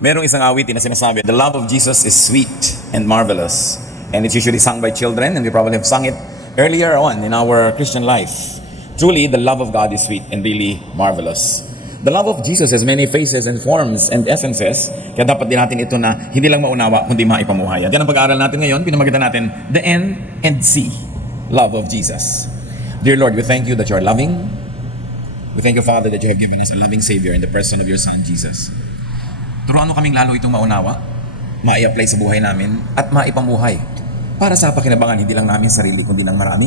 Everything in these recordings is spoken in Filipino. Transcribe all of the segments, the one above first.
Merong isang awitin na sinasabi, the love of Jesus is sweet and marvelous. And it's usually sung by children, and we probably have sung it earlier on in our Christian life. Truly, the love of God is sweet and really marvelous. The love of Jesus has many faces and forms and essences, kaya dapat din natin ito na hindi lang maunawa, kundi maipamuhay. At yan ang pag-aaral natin ngayon, pinamagitan natin the N and C, love of Jesus. Dear Lord, we thank you that you are loving. We thank you, Father, that you have given us a loving Savior in the person of your Son, Jesus. Turuan mo kaming lalo itong maunawa, mai-apply sa buhay namin, at maipamuhay para sa pakinabangan, hindi lang namin sarili, kundi ng marami,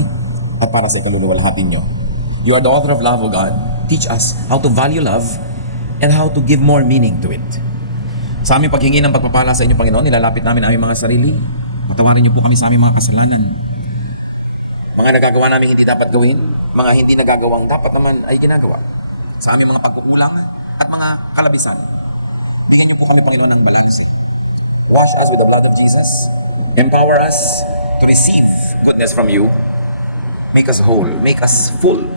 at para sa ikaluluwalhati nyo. You are the author of love, O God. Teach us how to value love and how to give more meaning to it. Sa aming paghingi ng pagpapala sa inyo, Panginoon, nilalapit namin aming mga sarili. Patawarin niyo po kami sa aming mga kasalanan. Mga nagagawa namin hindi dapat gawin, mga hindi nagagawang dapat naman ay ginagawa. Sa aming mga pagkukulang at mga kalabisan. Bigyan niyo po kami, Panginoon, ng balanse. Wash us with the blood of Jesus. Empower us to receive goodness from you. Make us whole. Make us full.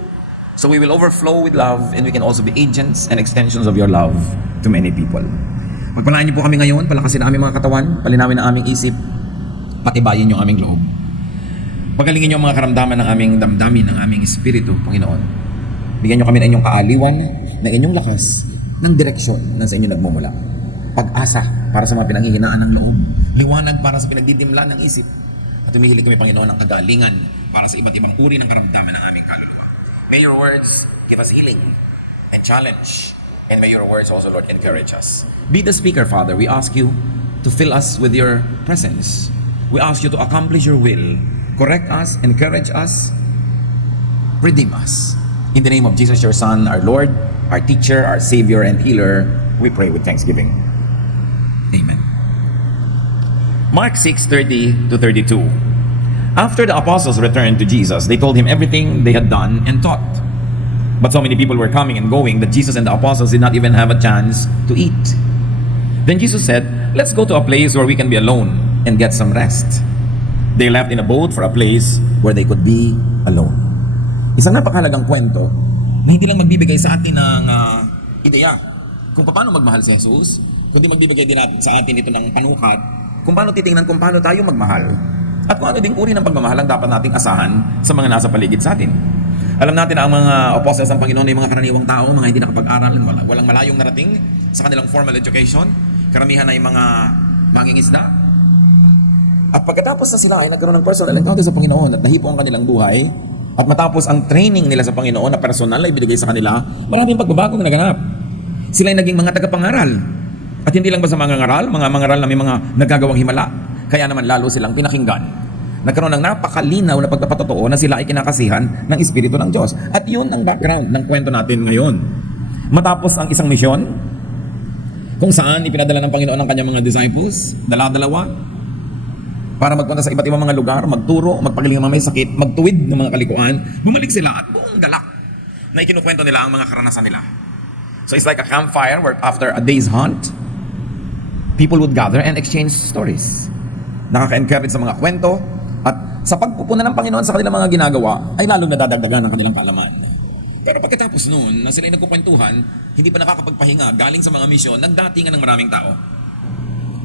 So we will overflow with love, and we can also be agents and extensions of your love to many people. Pagpalain niyo po kami ngayon, palakasin ang aming mga katawan, palinawin ang aming isip, patibayin yung aming loob. Pagalingin niyo ang mga karamdaman ng aming damdamin, ng aming espiritu, Panginoon. Bigyan niyo kami ng inyong kaaliwan, ng inyong lakas, ng direksyon na sa inyo nagmumula. Pag-asa para sa mga pinanghihinaan ng loob, liwanag para sa pinagdidimla ng isip, at humihilig kami, Panginoon, ng kagalingan para sa iba't ibang uri ng karamdaman ng aming kaluluwa. May your words give us healing and challenge, and may your words also, Lord, encourage us. Be the speaker, Father. We ask you to fill us with your presence. We ask you to accomplish your will, correct us, encourage us, redeem us. In the name of Jesus, your Son, our Lord, our teacher, our Savior, and healer, we pray with thanksgiving. Amen. Mark 6:30 to 32. After the apostles returned to Jesus, they told him everything they had done and taught. But so many people were coming and going that Jesus and the apostles did not even have a chance to eat. Then Jesus said, "Let's go to a place where we can be alone and get some rest." They left in a boat for a place where they could be alone. Isang napakahalagang kwento na hindi lang magbibigay sa atin ng ideya kung paano magmahal si Jesus, kundi magbibigay din sa atin ito ng panukat kung paano titingnan kung paano tayo magmahal. At kung ano ding uri ng pagmamahal ang dapat nating asahan sa mga nasa paligid sa atin. Alam natin na ang mga apostles ng Panginoon ay mga karaniwang tao, mga hindi nakapag-aral, walang malayong narating sa kanilang formal education. Karamihan ay mga mangingisda. At pagkatapos na sila ay nagkaroon ng personal encounter sa Panginoon at nahipo ang kanilang buhay, at matapos ang training nila sa Panginoon na personal na ibinigay sa kanila, maraming pagbabagong naganap. Sila ay naging mga tagapangaral. At hindi lang ba sa mga mangaral na may mga nagagawang himala. Kaya naman lalo silang pinakinggan. Nagkaroon ng napakalinaw na pagpapatotoo na sila ay kinakasihan ng Espiritu ng Diyos. At yun ang background ng kwento natin ngayon. Matapos ang isang misyon, kung saan ipinadala ng Panginoon ang kanyang mga disciples, dala-dalawa, para magpunta sa iba't ibang mga lugar, magturo, magpagaling ng mga may sakit, magtuwid ng mga kalikuan, bumalik sila at buong galak na ikinukwento nila ang mga karanasan nila. So it's like a campfire where after a day's hunt, people would gather and exchange stories. Nakaka-encourage sa mga kwento at sa pagpupuna ng Panginoon sa kanilang mga ginagawa ay lalong nadadagdagan ng kanilang kaalaman. Pero pagkatapos noon, na sila ay nagkukwentuhan, hindi pa nakakapagpahinga galing sa mga misyon, nagdatingan ng maraming tao.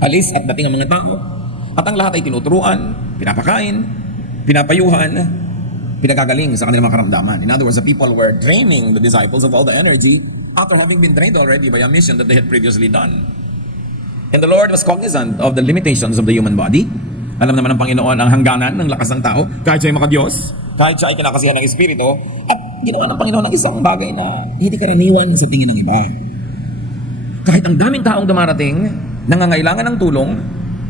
Alis at dating ang mga tao. At ang lahat ay tinuturuan, pinapakain, pinapayuhan, pinagagaling sa kanilang mga karamdaman. In other words, the people were draining the disciples of all the energy after having been drained already by a mission that they had previously done. And the Lord was cognizant of the limitations of the human body. Alam naman ng Panginoon ang hangganan ng lakas ng tao, kahit siya ay makadiyos, kahit siya ay kinakasihan ng Espiritu, at ginawa ng Panginoon ng isang bagay na hindi karaniwan sa tingin ng iba. Kahit ang daming taong dumarating, nangangailangan ng tulong,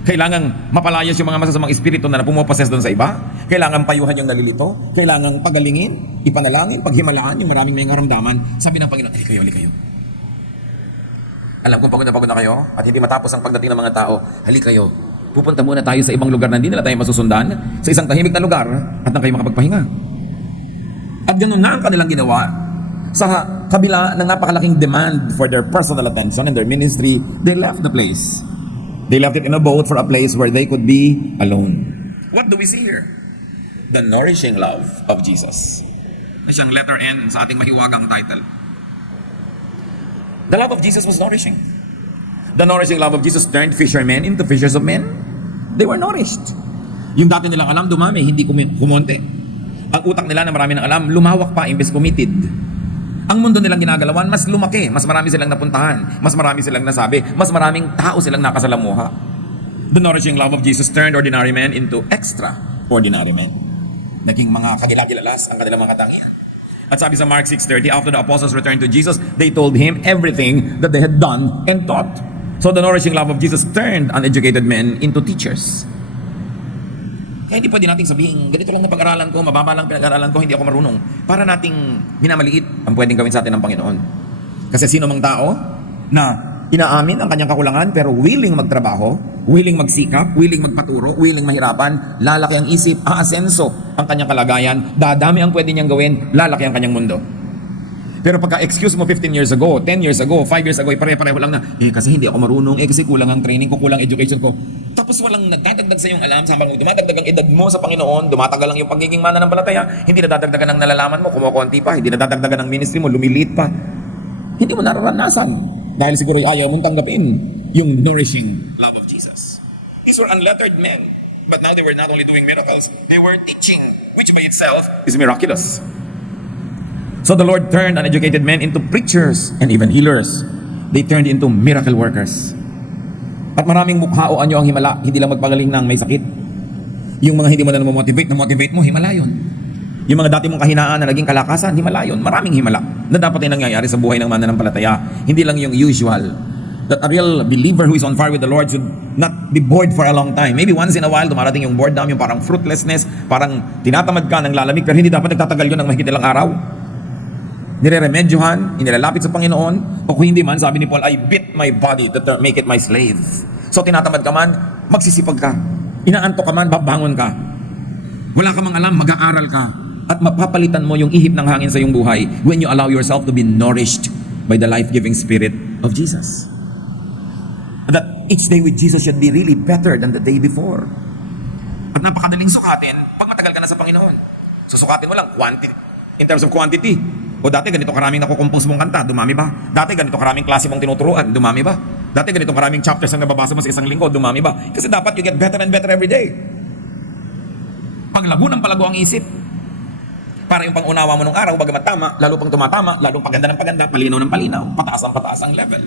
kailangang mapalayas yung mga masasamang espiritu na pumaposes doon sa iba, kailangan payuhan yung nalilito, kailangan pagalingin, ipanalangin, paghimalaan yung maraming may karamdaman. Sabi ng Panginoon, ali kayo. Alam kong pagod na kayo at hindi matapos ang pagdating ng mga tao, halika kayo. Pupunta muna tayo sa ibang lugar na hindi nila tayo masusundan, sa isang tahimik na lugar at nang kayo makapagpahinga. At ganun na ang kanilang ginawa. Sa kabila ng napakalaking demand for their personal attention and their ministry, they left the place. They left it in a boat for a place where they could be alone. What do we see here? The nourishing love of Jesus. Siyang letter N sa ating mahiwagang title. The love of Jesus was nourishing. The nourishing love of Jesus turned fishermen into fishers of men. They were nourished. Yung dati nilang alam, dumami, hindi kumonte. Ang utak nila na marami ng alam, lumawak pa imbes committed. Ang mundo nilang ginagalawan, mas lumaki, mas marami silang napuntahan, mas marami silang nasabi, mas maraming tao silang nakasalamuha. The nourishing love of Jesus turned ordinary men into extraordinary men. Naging mga kagilagilalas ang kanilang mga katangian. At sabi sa Mark 6:30, after the apostles returned to Jesus, they told him everything that they had done and taught. So the nourishing love of Jesus turned uneducated men into teachers. Kaya hindi pwede nating sabihin, ganito lang na pag-aralan ko, mababa lang pinag-aralan ko, hindi ako marunong. Para nating minamaliit ang pwedeng gawin sa atin ng Panginoon. Kasi sino mang tao na inaamin ang kanyang kakulangan pero willing magtrabaho, willing magsikap, willing magpaturo, willing mahirapan, lalaki ang isip, aasenso ang kanyang kalagayan, dadami ang pwede niyang gawin, lalaki ang kanyang mundo. Pero pagka excuse mo 15 years ago, 10 years ago, 5 years ago, pare-pareho lang na, kasi hindi ako marunong, kasi kulang ang training ko, kulang education ko. Tapos walang nagdadagdag sa iyong alam, habang dumadagdag ang edad mo sa Panginoon, dumatagal lang yung pagiging mananampalataya, hindi nadadagdagan ng nalalaman mo, kumukonti pa, hindi nadadagdagan ng ministry mo, lumiliit pa. Hindi mo nararanasan. Dahil siguro ayaw mong tanggapin yung nourishing love of Jesus. These were unlettered men, but now they were not only doing miracles, they were teaching, which by itself is miraculous. So the Lord turned uneducated men into preachers and even healers. They turned into miracle workers. At maraming mukha o anyo ang himala, hindi lang magpagaling ng may sakit. Yung mga hindi mo na motivate mo, himala yun. Yung mga dati mong kahinaan na naging kalakasan, himala yun. Maraming himala na dapat ay nangyayari sa buhay ng mananampalataya. Hindi lang yung usual. That a real believer who is on fire with the Lord should not be bored for a long time. Maybe once in a while, dumarating yung boredom, yung parang fruitlessness, parang tinatamad ka ng lalamig, pero hindi dapat nagtatagal yun ng mahigit ilang araw. Nire-remedyohan, inilalapit sa Panginoon, o kung hindi man, sabi ni Paul, I beat my body to make it my slave. So tinatamad ka man, magsisipag ka. Inaantok ka man, babangon ka. Wala ka mang alam, mag-aaral ka. At mapapalitan mo yung ihip ng hangin sa iyong buhay when you allow yourself to be nourished by the life-giving Spirit of Jesus. That each day with Jesus should be really better than the day before. At napakadaling sukatin pag matagal ka na sa Panginoon. So sukatin mo lang quantity, in terms of quantity. O dati ganito karaming nakukompose mong kanta, dumami ba? Dati ganito karaming klase mong tinuturuan, dumami ba? Dati ganito karaming chapters ang nababasa mo sa isang linggo, dumami ba? Kasi dapat you get better and better every day. Paglago ng palago ang isip. Para yung pangunawa mo nung araw, bagamat tama, lalo pang tumatama, lalong paganda ng paganda, palinaw ng palinaw, pataas ang level.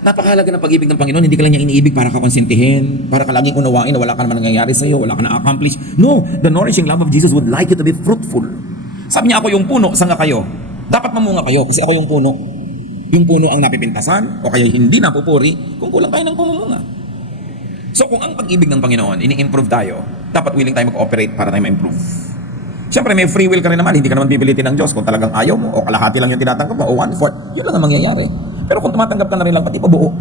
Napakahalaga ng pag-ibig ng Panginoon, hindi ka lang niya iniibig para ka konsentihin, para ka laging unawain na wala ka naman nangyayari sa iyo, wala ka na-accomplish. No, the nourishing love of Jesus would like you to be fruitful. Sabi niya, ako yung puno, sanga kayo. Dapat mamunga kayo kasi ako yung puno. Yung puno ang napipintasan o kaya hindi napupuri kung kulang tayo ng pumumunga. So kung ang pag-ibig ng Panginoon, ini-improve tayo, dapat willing tayo mag-operate para tayo ma-improve. Siyempre may free will ka rin naman, hindi ka naman pipilitin ng Diyos kung talagang ayaw mo o kalahati lang yung tinatanggap mo o 1/4, yun lang ang mangyayari. Pero kung tumatanggap ka na rin lang, pati pa buo,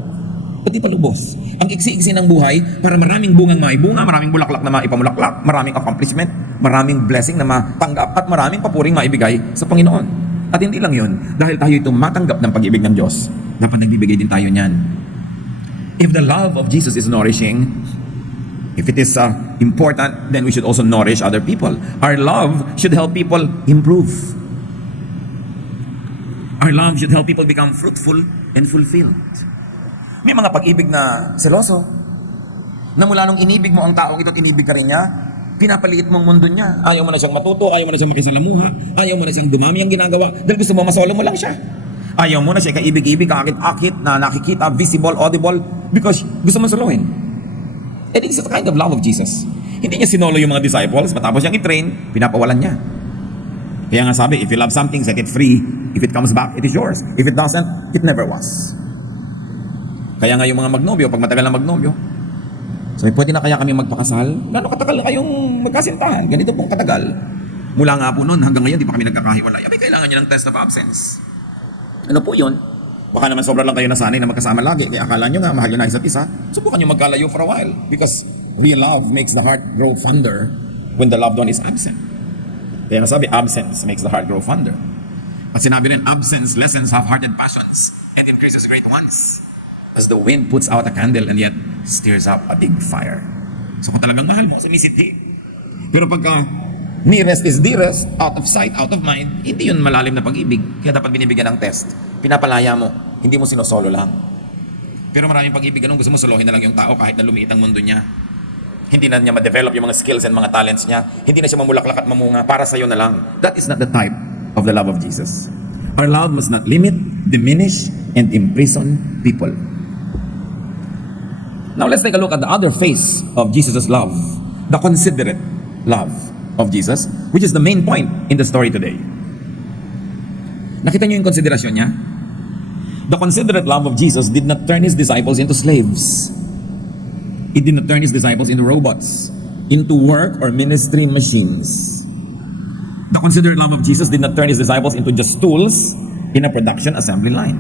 pati pa lubos. Ang iksi-iksi ng buhay para maraming bungang maibunga, maraming bulaklak na maipamulaklak, maraming accomplishment, maraming blessing na matanggap at maraming papuring maibigay sa Panginoon. At hindi lang yun, dahil tayo itong matanggap ng pag-ibig ng Diyos, dapat nagbibigay din tayo niyan. If the love of Jesus is nourishing, if it is important, then we should also nourish other people. Our love should help people improve. Our love should help people become fruitful and fulfilled. May mga pag-ibig na seloso, na mula nung inibig mo ang taong ito at inibig ka rin niya, pinapaliit mong mundo niya. Ayaw mo na siyang matuto, ayaw mo na siyang makisalamuha, ayaw mo na siyang dumami ang ginagawa, dahil gusto mo masolo mo lang siya. Ayaw mo na siya kaibig-ibig, kakakit-akit, na nakikita, visible, audible, because gusto mo suluhin. And it's the kind of love of Jesus. Hindi niya sinolo yung mga disciples, matapos niyang i-train, pinapawalan niya. Kaya nga sabi, if you love something, set it free. If it comes back, it is yours. If it doesn't, it never was. Kaya nga yung mga magnobyo, pag matagal na magnobyo, sabi, pwede na kaya kami magpakasal? Gano'ng katagal na kayong magkasintahan? Ganito pong katagal. Mula nga po noon, hanggang ngayon, di pa kami nagkakahiwalay. Abay, kailangan niya ng test of absence. Ano po yun? Baka naman sobrang lang kayo nasanay na magkasama lagi. Kaya akala nyo nga, mahal nyo na isa't isa. Subukan nyo magkalayo for a while. Because real love makes the heart grow fonder when the loved one is absent. Kaya nasabi, absence makes the heart grow fonder. At sinabi rin, absence lessens half-hearted passions and increases great ones. As the wind puts out a candle and yet stirs up a big fire. So kung talagang mahal mo, sumisiti. Pero pagka nearest is dearest, out of sight, out of mind, hindi yun malalim na pag-ibig. Kaya dapat binibigyan ng test. Pinapalaya mo, hindi mo sinosolo lang. Pero maraming pag-ibig, anong gusto mo, solohin na lang yung tao kahit na lumiit ang mundo niya. Hindi na niya ma-develop yung mga skills and mga talents niya. Hindi na siya mamulaklak at mamunga para sa'yo na lang. That is not the type of the love of Jesus. Our love must not limit, diminish, and imprison people. Now let's take a look at the other face of Jesus' love, the considerate love of Jesus, which is the main point in the story today. Nakita niyo yung konsiderasyon niya? The considerate love of Jesus did not turn his disciples into slaves. It did not turn his disciples into robots, into work or ministry machines. The considerate love of Jesus did not turn his disciples into just tools in a production assembly line,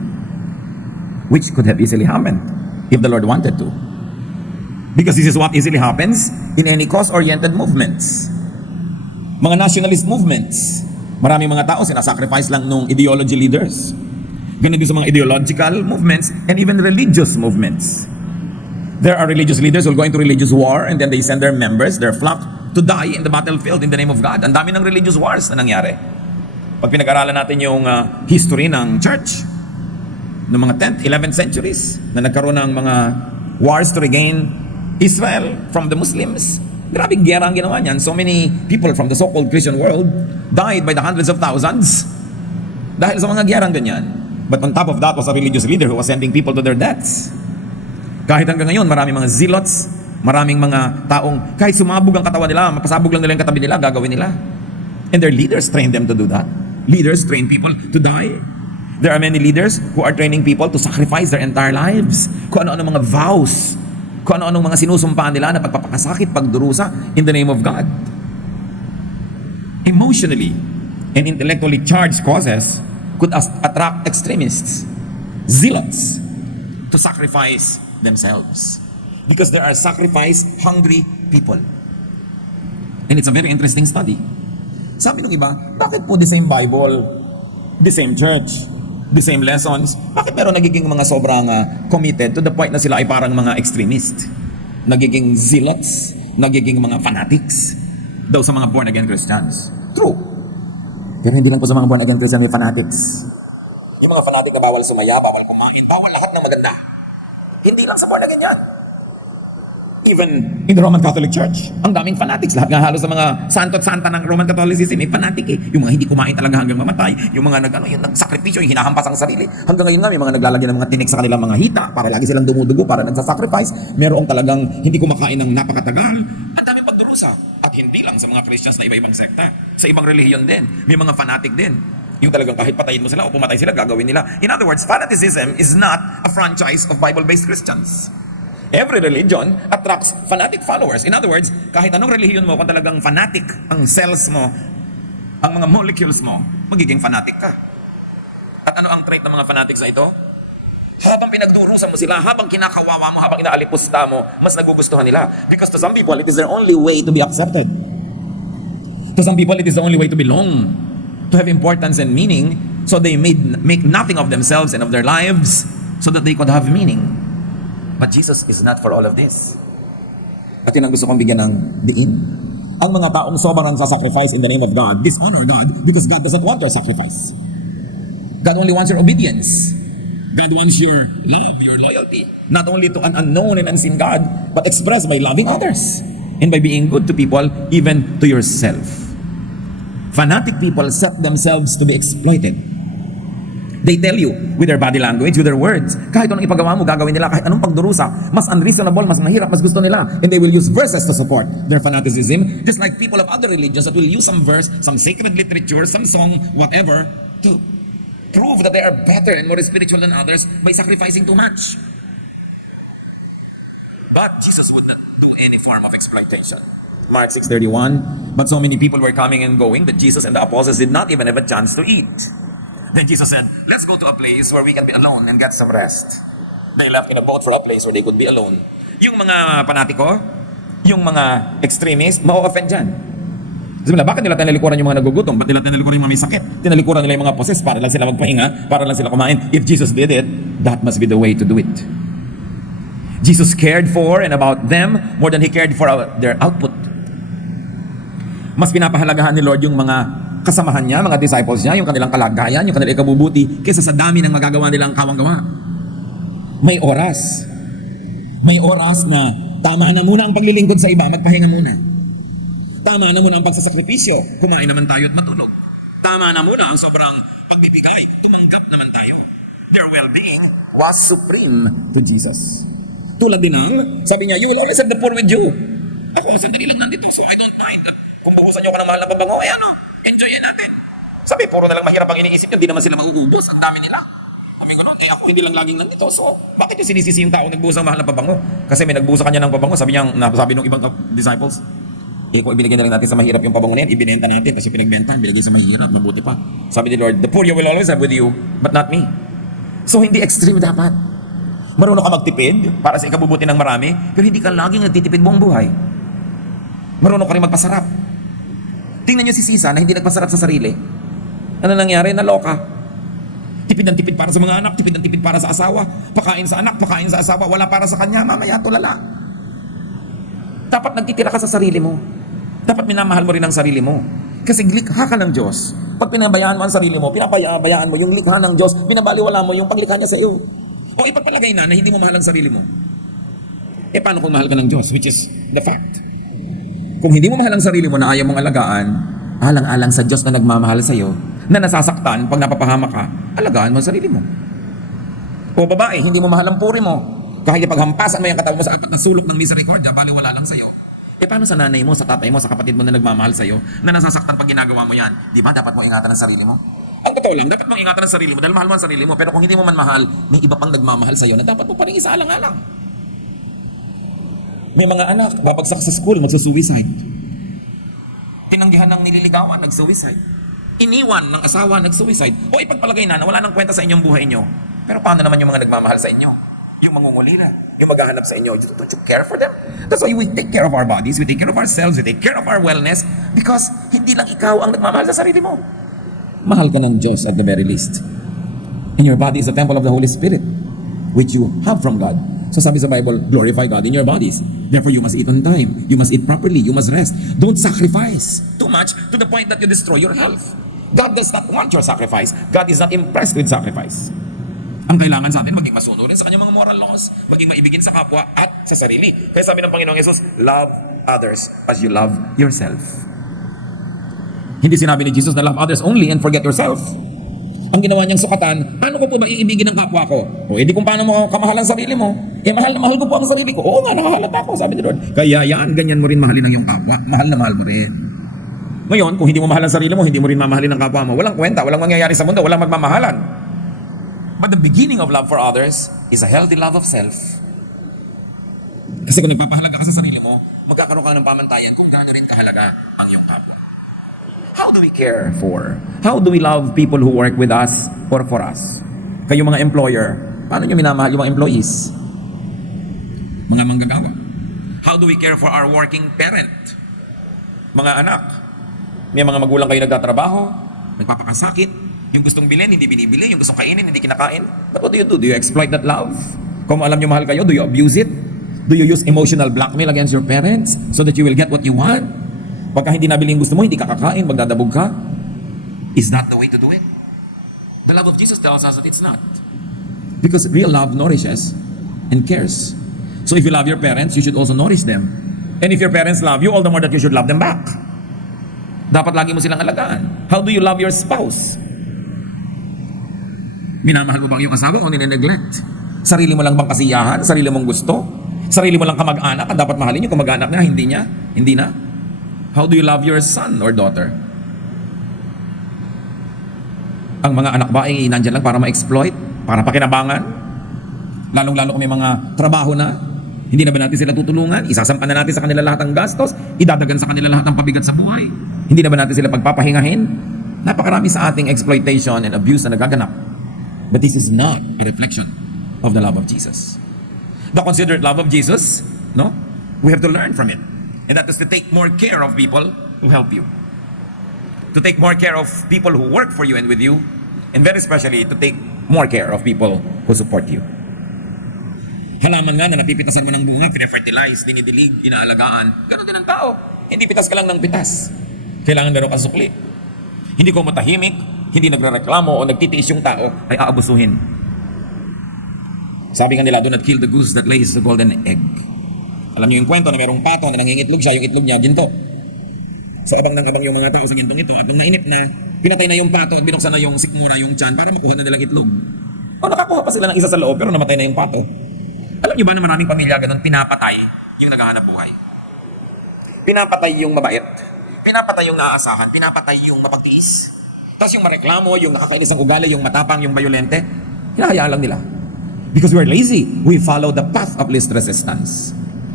which could have easily happened if the Lord wanted to. Because this is what easily happens in any cause-oriented movements. Mga nationalist movements, maraming mga tao sinasacrifice lang nung ideology leaders. Ganun din sa mga ideological movements and even religious movements. There are religious leaders who will go into religious war and then they send their members, their flock, to die in the battlefield in the name of God. Ang dami ng religious wars na nangyari. Pag pinag-aralan natin yung history ng church, ng mga 10th, 11th centuries, na nagkaroon ng mga wars to regain Israel from the Muslims, grabing gera ang ginawa niyan. So many people from the so-called Christian world died by the hundreds of thousands dahil sa mga gerang ganyan. But on top of that was a religious leader who was sending people to their deaths. Kahit hanggang ngayon, maraming mga zealots, maraming mga taong kahit sumabog ang katawan nila, mapasabog lang nila yung katabi nila, gagawin nila. And their leaders train them to do that. Leaders train people to die. There are many leaders who are training people to sacrifice their entire lives. Kung ano-ano mga vows, kung ano-anong mga sinusumpaan nila na pagpapakasakit, pagdurusa in the name of God. Emotionally and intellectually charged causes could attract extremists, zealots, to sacrifice themselves. Because there are sacrifice-hungry people. And it's a very interesting study. Sabi nung iba, bakit po the same Bible, the same church, the same lessons, bakit meron nagiging mga sobrang committed to the point na sila ay parang mga extremist? Nagiging zealots, nagiging mga fanatics daw sa mga born-again Christians. True. Pero hindi lang po sa mga born-again Christians may fanatics. Yung mga fanatic na bawal sumaya, bawal kumain, bawal lahat ng maganda. Hindi lang sa born-again yan. Even in the Roman Catholic Church, ang daming fanatics. Lahat nga halos sa mga santo at santa ng Roman Catholicism, may fanatic eh. Yung mga hindi kumain talaga hanggang mamatay, yung mga yung nagsakripisyo, yung hinahampas ang sarili. Hanggang ngayon nga, may mga naglalagyan ng mga tinik sa kanilang mga hita para lagi silang dumudugo, para nagsasacrifice. Merong talagang hindi kumakain ng napakatagal. Ang daming pagdurusa. At hindi lang sa mga Christians na iba-ibang sekta. Sa ibang relihiyon din. May mga fanatic din. Yung talagang kahit patayin mo sila o pumatay sila, gagawin nila. In other words, fanaticism is not a franchise of Bible-based Christians. Every religion attracts fanatic followers. In other words, kahit anong relihiyon mo, kung talagang fanatic ang cells mo, ang mga molecules mo, magiging fanatic ka. At ano ang trait ng mga fanatics na ito? Habang pinagdurusan mo sila, habang kinakawawa mo, habang inaalipusta mo, mas nagugustuhan nila. Because to some people, it is their only way to be accepted. To some people, it is the only way to belong, to have importance and meaning, so they make nothing of themselves and of their lives, so that they could have meaning. But Jesus is not for all of this. At yun ang gusto kong bigyan ng diin. Ang mga taong sobrang sacrifice in the name of God, dishonor God because God doesn't want your sacrifice. God only wants your obedience. God wants your love, your loyalty. Not only to an unknown and unseen God, but expressed by loving others and by being good to people, even to yourself. Fanatic people set themselves to be exploited. They tell you with their body language, with their words, kahit anong ipagawa mo, gagawin nila, kahit anong pagdurusa, mas unreasonable, mas mahirap, mas gusto nila. And they will use verses to support their fanaticism, just like people of other religions that will use some verse, some sacred literature, some song, whatever, to prove that they are better and more spiritual than others by sacrificing too much. But Jesus would not do any form of exploitation. Mark 6:31, but so many people were coming and going that Jesus and the apostles did not even have a chance to eat. Then Jesus said, let's go to a place where we can be alone and get some rest. They left in a boat for a place where they could be alone. Yung mga panatiko, yung mga extremist, ma-offend dyan. Sabi nila, bakit nila tinalikuran yung mga nagugutom? Ba't nila tinalikuran yung mga may sakit? Tinalikuran nila yung mga possessed para lang sila magpahinga, para lang sila kumain. If Jesus did it, that must be the way to do it. Jesus cared for and about them more than He cared for their output. Mas pinapahalagahan ni Lord yung mga kasamahan niya, mga disciples niya, yung kanilang kalagayan, yung kanilang ikabubuti, kaysa sa dami ng magagawa nilang kawang-gawa. may oras. May oras na tama na muna ang paglilingkod sa iba, magpahinga muna. Tama na muna ang pagsasakripisyo, kumain naman tayo at matulog. Tama na muna ang sobrang pagbibigay, tumanggap naman tayo. Their well-being was supreme to Jesus. Tulad din ng, sabi niya, you will always have the poor with you. Ako, sandali lang nandito, so I don't mind. Kung buhusan niyo ako ng mahal na babango, ayan o, enjoyin natin. Sabi, puro na lang mahirap ang iniisip niyo, di naman sila mauubos, ang dami nila. Sabi ko, hindi ako hindi lang laging nandito, so bakit yung sinisisi yung tao nagbuhos ng mahal na pabango? Kasi may nagbuhos sa kanya ng pabango, sabi niya, sabi ng ibang disciples, kung ibinigay na lang natin sa mahirap yung pabango na yan, ibinenta natin, kasi pinagbenta, binigay sa mahirap, mabuti pa. Sabi ni Lord, the poor you will always have with you, but not me. So hindi extreme dapat. Marunong ka magtipid para sa ikabubuti ng marami, pero hindi ka laging nagtitipid buong buhay. Marunong ka rin magpasarap. Tingnan niyo si Sisa na hindi nagpasarap sa sarili. Ano nangyari? Naloka. Tipid ng tipid para sa mga anak, tipid ng tipid para sa asawa, pakain sa anak, pakain sa asawa, wala para sa kanya, mamaya tulala. Dapat nagtitira ka sa sarili mo. Dapat minamahal mo rin ang sarili mo. Kasi likha ka ng Diyos. Pag pinabayaan mo ang sarili mo, pinabayaan mo yung likha ng Diyos, binabaliwala mo yung paglikha niya sa iyo. O ipagpalagay na hindi mo mahal ang sarili mo. Paano kung mahal ka ng Diyos? Which is the fact. Kung hindi mo mahal ang sarili mo na ayaw mong alagaan, alang-alang sa Diyos na nagmamahal sa iyo, na nasasaktan pag napapahamak ka, alagaan mo ang sarili mo. O babae, hindi mo mahal ang puri mo. Kahit paghampasan mo yung katawan mo sa apat na sulok ng misericordia, baliwala lang sa iyo. Paano sa nanay mo, sa tatay mo, sa kapatid mo na nagmamahal sa iyo, na nasasaktan pag ginagawa mo yan? Di ba dapat mo ingatan ang sarili mo? Ang totoo lang, dapat mong ingatan ang sarili mo dahil mahal mo ang sarili mo. Pero kung hindi mo man mahal, may iba pang nagmamahal sa iyo na dapat mo pa rin isaalang-alang. May mga anak, babagsak sa school, magsusuicide. Tinanggihan ng nililigawan, nagsuicide. Iniwan ng asawa, nagsuicide. O ipagpalagay na wala nang kwenta sa inyong buhay nyo. Pero paano naman yung mga nagmamahal sa inyo? Yung mangungulila, yung maghahanap sa inyo, don't you care for them? That's why we take care of our bodies, we take care of ourselves, we take care of our wellness, because hindi lang ikaw ang nagmamahal sa sarili mo. Mahal ka ng Diyos at the very least. And your body is the temple of the Holy Spirit, which you have from God. So sabi sa Bible, glorify God in your bodies. Therefore, you must eat on time. You must eat properly. You must rest. Don't sacrifice too much to the point that you destroy your health. God does not want your sacrifice. God is not impressed with sacrifice. Ang kailangan sa atin, maging masunurin sa kanyang mga moral laws, maging maibigin sa kapwa at sa sarili. Kaya sabi ng Panginoong Yesus, love others as you love yourself. Hindi sinabi ni Jesus na love others only and forget yourself. Ang ginawa niyang sukatan, paano ko po ba iibigin ang kapwa ko? O edi kung paano mo kamahalan sarili mo? Mahal na mahal ko po ang sarili ko. Oo nga, nakahalata ako, sabi ni Lord. Kaya yan, ganyan mo rin mahalin ang iyong kapwa. Mahal na mahal mo rin. Ngayon, kung hindi mo mahal ang sarili mo, hindi mo rin mamahalin ang kapwa mo. Walang kwenta, walang mangyayari sa mundo, walang magmamahalan. But the beginning of love for others is a healthy love of self. Kasi kung nagpapahalaga ka sa sarili mo, magkakaroon ka ng pamantayan kung gaano rin kahalaga ang iyong kapwa. How do we care for? How do we love people who work with us or for us? Kayo mga employer, paano nyo minamahal yung mga employees? Mga manggagawa. How do we care for our working parent? Mga anak, may mga magulang kayo nagtatrabaho, nagpapakasakit, yung gustong bilhin, hindi binibili. Yung gustong kainin, hindi kinakain. But what do you do? Do you exploit that love? Kung alam nyo mahal kayo, do you abuse it? Do you use emotional blackmail against your parents so that you will get what you want? Pagka hindi nabili yung gusto mo, hindi ka kakain, magdadabog ka. Is that the way to do it? The love of Jesus tells us that it's not. Because real love nourishes and cares. So if you love your parents, you should also nourish them. And if your parents love you, all the more that you should love them back. Dapat lagi mo silang alagaan. How do you love your spouse? Minamahal mo bang yung asawa o nine-neglect? Sarili mo lang bang kasiyahan? Sarili mong gusto? Sarili mo lang kamag-anak ang dapat mahalin yung kamag-anak niya? Hindi niya? Hindi na? How do you love your son or daughter? Ang mga anak ba ay nandyan lang para ma-exploit? Para pakinabangan? Lalong-lalo kung may mga trabaho na, hindi na ba natin sila tutulungan? Isasampan na natin sa kanila lahat ng gastos? Idadagan sa kanila lahat ng pabigat sa buhay? Hindi na ba natin sila pagpapahingahin? Napakarami sa ating exploitation and abuse na nagaganap. But this is not a reflection of the love of Jesus. The considerate love of Jesus, no? We have to learn from it. And that is to take more care of people who help you. To take more care of people who work for you and with you. And very especially, to take more care of people who support you. Halaman nga na napipitasan mo ng bunga, pina-fertilize, dinidilig, inaalagaan. Ganon din ang tao. Hindi pitas ka lang ng pitas. Kailangan meron kang sukli. Hindi ko matahimik, hindi nagrereklamo o nagtitiis yung tao, ay aabusuhin. Sabi nga nila, do not kill the goose that lays the golden egg. Alam niyo yung kwento na merong pato na nangingitlog siya, yung itlog niya, ginto. So abang nang abang yung mga tao sa gintong ito, at nung nainip na, pinatay na yung pato at binuksan na yung sikmura, yung tiyan, para makuha na nilang itlog. O nakakuha pa sila ng isa sa loob, pero namatay na yung pato. Alam niyo ba na maraming pamilya ganun, pinapatay yung naghahanap buhay? Pinapatay yung mabait, pinapatay yung naaasahan, pinapatay yung mapag-iis. Tapos yung mareklamo, yung nakakainis ang ugali, yung matapang, yung bayolente, hinahayaan lang nila. Because we're lazy, we follow the path of least resistance.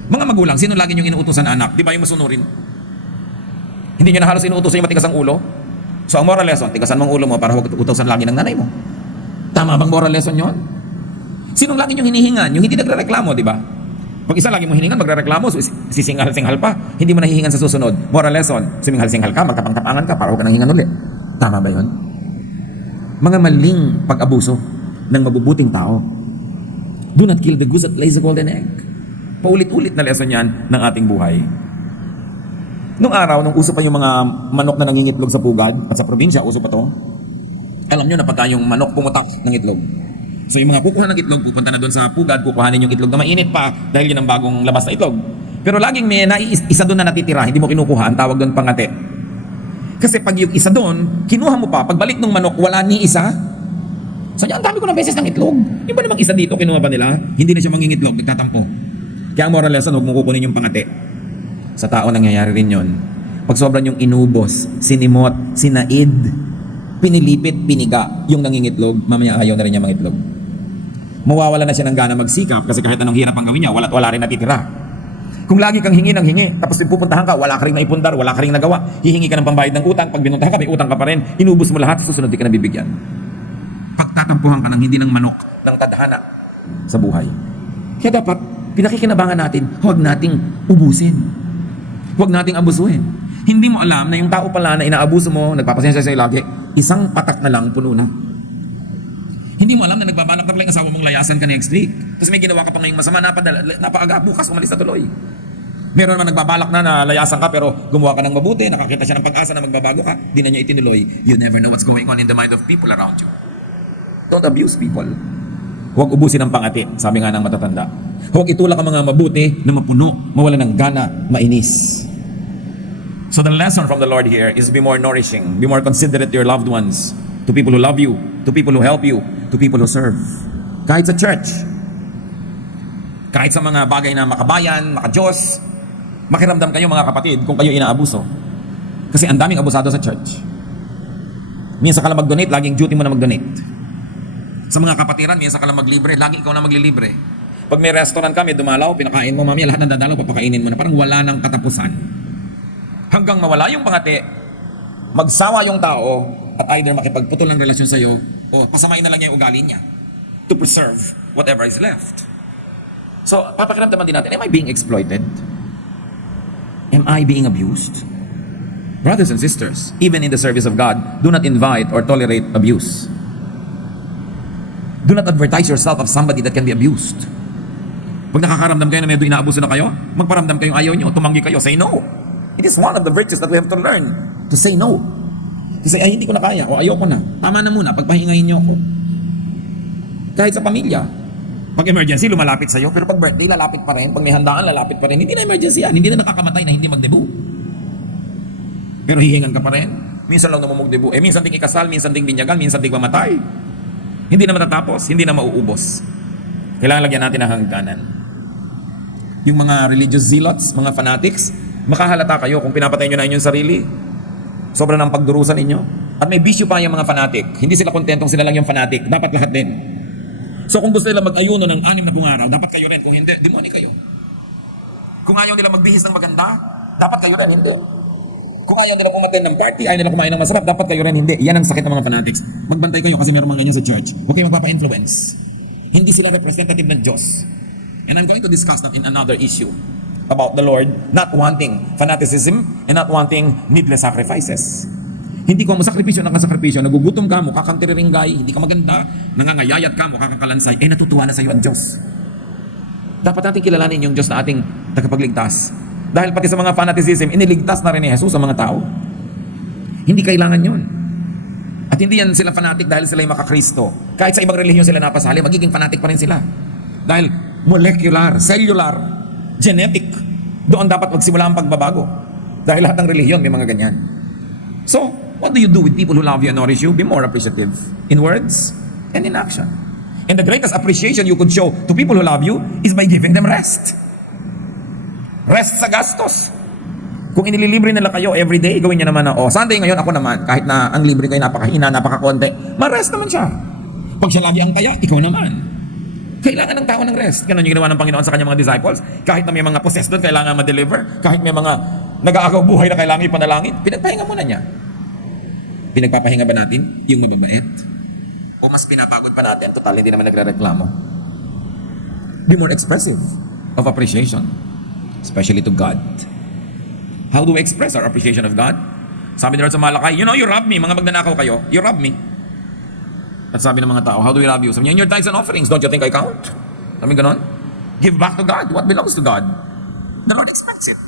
Mga magulang, sino lagi niyong inuutosan anak? Di ba yung masunurin? Hindi niyo na halos inuutosan yung matigas ang ulo? So ang moral lesson, tigasan mong ulo mo para huwag utosan lagi ng nanay mo. Tama bang moral lesson yon? Sinong lagi niyong hinihingan? Yung hindi nagre-reklamo, di ba? Pag isa lagi mo hiningan, magre-reklamo, so sisinghal-singhal pa. Hindi mo nahihingan sa susunod. Moral lesson, suminghal-singhal ka, magkapang-kapangan ka para huwag ka nang hingan ulit. Tama ba yun? Mga maling pag-abuso ng mabubuting tao. Do not kill the goose that lays the golden egg. Paulit-ulit na lesson yan ng ating buhay. Nung araw, nung uso pa yung mga manok na nangingitlog sa pugad, at sa probinsya, uso pa to, alam nyo na pagka yung manok pumutak ng itlog. So yung mga kukuha ng itlog, pupunta na doon sa pugad, kukuhanin yung itlog na mainit pa dahil yun ang bagong labas na itlog. Pero laging may isa doon na natitira, hindi mo kinukuha, ang tawag doon pangate. Kasi pag yung isa doon, kinuha mo pa, pagbalik ng manok, wala ni isa. So yan, ang dami ko ng beses ng itlog. Yung ba namang isa dito, kinuha pa nila, hindi na siya mangingitlog, nagtatampo. Kaya ang moral lesson, huwag mong kukunin yung pangate. Sa tao nangyayari rin yun. Pag sobrang yung inubos, sinimot, sinaid, pinilipit, piniga, yung nangingitlog, mamaya ayaw na rin niya mangitlog. Mawawala na siya ng gana magsikap kasi kahit anong hirap ang gawin niya, wala rin natitira. Kung lagi kang hingi ng hingi, tapos pupuntahan ka, wala ka rin naipundar, wala ka rin nagawa, hihingi ka ng pambayad ng utang, pag binuntahan ka, may utang ka pa rin, inubos mo lahat, susunod di ka nabibigyan. Pagtatampuhan ka ng hindi ng manok, ng tadhana sa buhay. Kaya dapat, pinakikinabangan natin, huwag nating ubusin. Huwag nating abusuhin. Hindi mo alam na yung tao pala na inaabuso mo, nagpapasensya sa'yo lagi, isang patak na lang, puno na. Hindi mo alam na nagbabalak na pala yung asawa mong layasan ka next week. Tapos may ginawa ka pa ngayong masama, napaaga, bukas umalis na tuloy. Meron naman nagbabalak na layasan ka pero gumawa ka ng mabuti, nakakita siya ng pag-asa na magbabago ka, di na niya itinuloy. You never know what's going on in the mind of people around you. Don't abuse people. Huwag ubusin ang pangati, sabi nga ng matatanda. Huwag itulak ang mga mabuti na mapuno, mawala ng gana, mainis. So the lesson from the Lord here is be more nourishing, be more considerate to your loved ones, to people who love you, to people who help you, to people who serve. Kahit sa church, kahit sa mga bagay na makabayan, makadiyos, makiramdam kayo mga kapatid kung kayo inaabuso. Kasi ang daming abusado sa church. Minsan ka lang mag-donate, laging duty mo na mag-donate. Sa mga kapatiran, minsan ka lang mag-libre, lagi ikaw na maglilibre. Pag may restaurant ka, may dumalaw, pinakain mo, mamaya lahat ng dadalaw, papakainin mo na. Parang wala ng katapusan. Hanggang mawala yung pangati, magsawa yung tao, at either makipagputol ng relasyon sa'yo, o pasamain na lang niya yung ugali niya to preserve whatever is left. So, papakiramdaman din natin, am I being exploited? Am I being abused? Brothers and sisters, even in the service of God, do not invite or tolerate abuse. Do not advertise yourself of somebody that can be abused. Pag nakakaramdam kayo na medyo inaabuso na kayo, magparamdam kayong ayaw nyo, tumanggi kayo, say no. It is one of the virtues that we have to learn, to say no. Kasi ay hindi ko na kaya, o ayoko na. Tama na muna, pagpahingahin nyo ako. Kahit sa pamilya. Pag emergency, lumalapit sa'yo, pero pag birthday, lalapit pa rin. Pag may handaan, lalapit pa rin. Hindi na emergency yan, hindi na nakakamatay na hindi mag-debut. Pero hihingan ka pa rin. Minsan lang naman mag-debut. Minsan ding ikasal, minsan ding binyagan, minsan ding mamatay. Hindi na matatapos, hindi na mauubos. Kailangan lagyan natin ng hangganan. Yung mga religious zealots, mga fanatics, makahalata kayo kung pinapatay nyo na inyong sarili. Sobra ng pagdurusan ninyo. At may bisyo pa yung mga fanatic. Hindi sila kontentong sila lang yung fanatic. Dapat lahat din. So kung gusto nila mag-ayuno ng 6 na buong araw, dapat kayo rin. Kung hindi, demoni kayo. Kung ayaw nila magbihis ng maganda, dapat kayo rin. Hindi. Kung ayaw nila kumatin ng party, ayaw nila kumain ng masarap, dapat kayo rin. Hindi. Yan ang sakit ng mga fanatics. Magbantay kayo kasi meron mga ganyan sa church. Huwag kayong magpapa-influence. Hindi sila representative ng Diyos. And I'm going to discuss that in another issue about the Lord not wanting fanaticism and not wanting needless sacrifices. Hindi ko masakripisyo ng kasakripisyo, nagugutom ka, mukha kang tiriringgay, hindi ka maganda, nangangayayat ka, mukha kang kalansay, natutuwa na sa iyo ang Diyos. Dapat natin kilalanin yung Diyos na ating tagapagligtas. Dahil pati sa mga fanaticism, iniligtas na rin ni Jesus sa mga tao. Hindi kailangan yun. At hindi yan sila fanatic dahil sila yung makakristo. Kahit sa ibang relihiyon sila napasali, magiging fanatic pa rin sila. Dahil molecular, cellular, genetic, doon dapat magsimula ang pagbabago. Dahil lahat ng relihiyon may mga ganyan. So, what do you do with people who love you and nourish you? Be more appreciative in words and in action. And the greatest appreciation you could show to people who love you is by giving them rest. Rest sa gastos. Kung inililibre nila kayo every day, gawin niya naman na, Sunday ngayon ako naman, kahit na ang libre kayo napakahina, napakakonti, ma-rest naman siya. Pag siya lagi ang taya, ikaw naman. Kailangan ng tao ng rest. Ganun yung ginawa ng Panginoon sa kanyang mga disciples. Kahit na may mga possessed doon, kailangan ma-deliver. Kahit may mga nag-aagaw buhay na kailangan ipanalangin, pinagpahinga muna niya. Pinagpapahinga ba natin yung mababait? O mas pinapagod pa natin, total hindi naman nagre-reklamo? Be more expressive of appreciation, especially to God. How do we express our appreciation of God? Sabi ni Lord sa Malakay, you rob me, mga magnanakaw kayo, you rob me. At sabi ng mga tao, how do we rob you? Sabi niya, in your tithes and offerings, don't you think I count? Sabi ganon? Give back to God what belongs to God. The Lord expects it.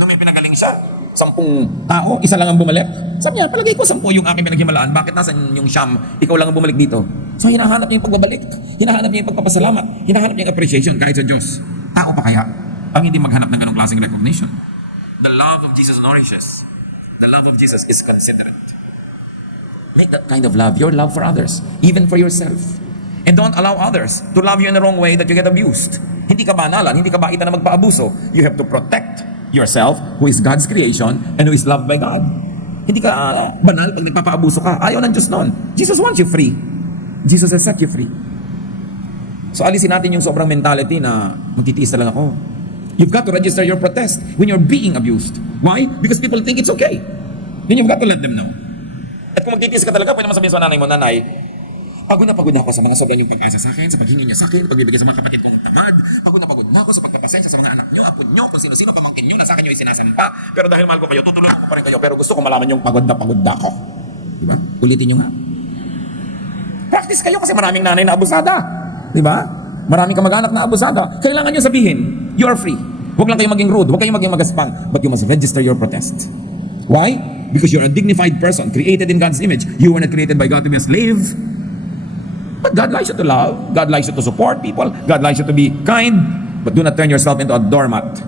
Nung may pinagaling siya, 10 tao, isa lang ang bumalik. Sabi niya, palagay ko 10 yung aking pinaghimalaan. Bakit nasan yung siyam? Ikaw lang ang bumalik dito. So hinahanap niya yung pagbabalik. Hinahanap niya yung pagpapasalamat. Hinahanap niya yung appreciation kahit sa Diyos. Tao pa kaya ang hindi maghanap ng ganong klaseng recognition? The love of Jesus nourishes. The love of Jesus is considerate. Make that kind of love your love for others, even for yourself. And don't allow others to love you in the wrong way that you get abused. Hindi ka banalan, hindi ka baitan na magpaabuso. You have to protect yourself, who is God's creation and who is loved by God. Hindi ka banal pag nagpapaabuso ka. Ayaw ng Diyos noon. Jesus wants you free. Jesus has set you free. So alisin natin yung sobrang mentality na magtitiis na lang ako. You've got to register your protest when you're being abused. Why? Because people think it's okay. Then you've got to let them know. At kung magtitiis ka talaga, pwede mo sabihin sa nanay mo, nanay, pagod na ako sa mga sobrang pagpasa sa akin, sa paghingi niya sa akin, pagbibigay sa mga kapatid kong tamad. Pagod na ako sa pagpapasensya sa mga anak niyo, apo niyo, kung sino-sino pamangkin niyo, na sa akin niyo isinasampa. Pero dahil mahal ko kayo, tutuloy ko pa rin kayo. Pero gusto ko malaman yung pagod na ako. Diba? Ulitin niyo nga. Practice kayo kasi maraming nanay na abusada. Diba? Maraming kamag-anak na abusada. Kailangan niyo sabihin, you are free. Huwag lang kayong maging rude, huwag kayong maging magaspang, but you must register your protest. Why? Because you're a dignified person, created in God's image. You were not created by God to be a slave. But God likes you to love. God likes you to support people. God likes you to be kind. But do not turn yourself into a doormat.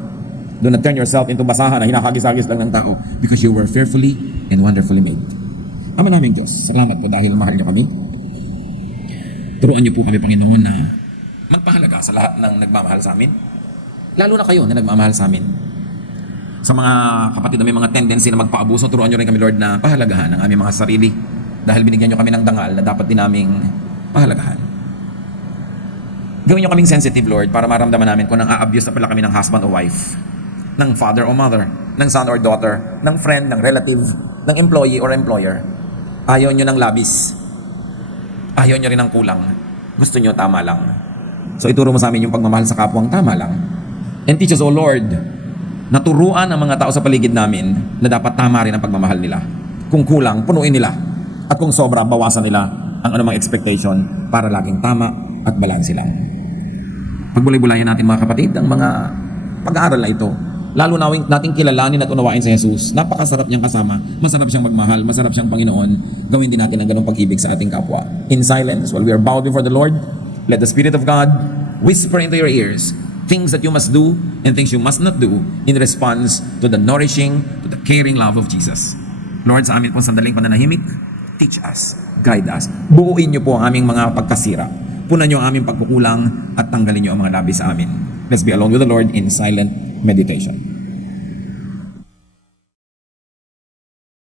Do not turn yourself into basahan na hinakagis-agis lang ng tao. Because you were fearfully and wonderfully made. Ama naming Diyos, salamat po dahil mahal niyo kami. Turuan niyo po kami, Panginoon, na magpahalaga sa lahat ng nagmamahal sa amin. Lalo na kayo na nagmamahal sa amin. Sa mga kapatid na may mga tendency na magpaabuso, turuan niyo rin kami, Lord, na pahalagahan ang aming mga sarili. Dahil binigyan niyo kami ng dangal na dapat din naming pahalagahan. Gawin niyo kaming sensitive, Lord, para maramdaman namin kung nang-a-abuse na pala kami ng husband o wife, ng father o mother, ng son or daughter, ng friend, ng relative, ng employee or employer. Ayaw niyo ng labis. Ayaw niyo rin ng kulang. Gusto niyo tama lang. So ituro mo sa amin yung pagmamahal sa kapwang tama lang. And teach us, O Lord, naturuan ang mga tao sa paligid namin na dapat tama rin ang pagmamahal nila. Kung kulang, punuin nila. At kung sobra, bawasan nila ang anumang expectation para laging tama at balanse lang. Pagbulay-bulayan natin, mga kapatid, ang mga pag-aaral na ito. Lalo nating kilalanin at unawain sa Jesus. Napakasarap niyang kasama. Masarap siyang magmahal. Masarap siyang Panginoon. Gawin din natin ang ganong pag-ibig sa ating kapwa. In silence, while we are bowed before the Lord, let the Spirit of God whisper into your ears things that you must do and things you must not do in response to the nourishing, to the caring love of Jesus. Lord, sa amin pong sandaling pananahimik, teach us, guide us. Buuin niyo po ang aming mga pagkasira. Punan niyo ang aming pagkukulang at tanggalin niyo ang mga labi sa amin. Let's be alone with the Lord in silent meditation.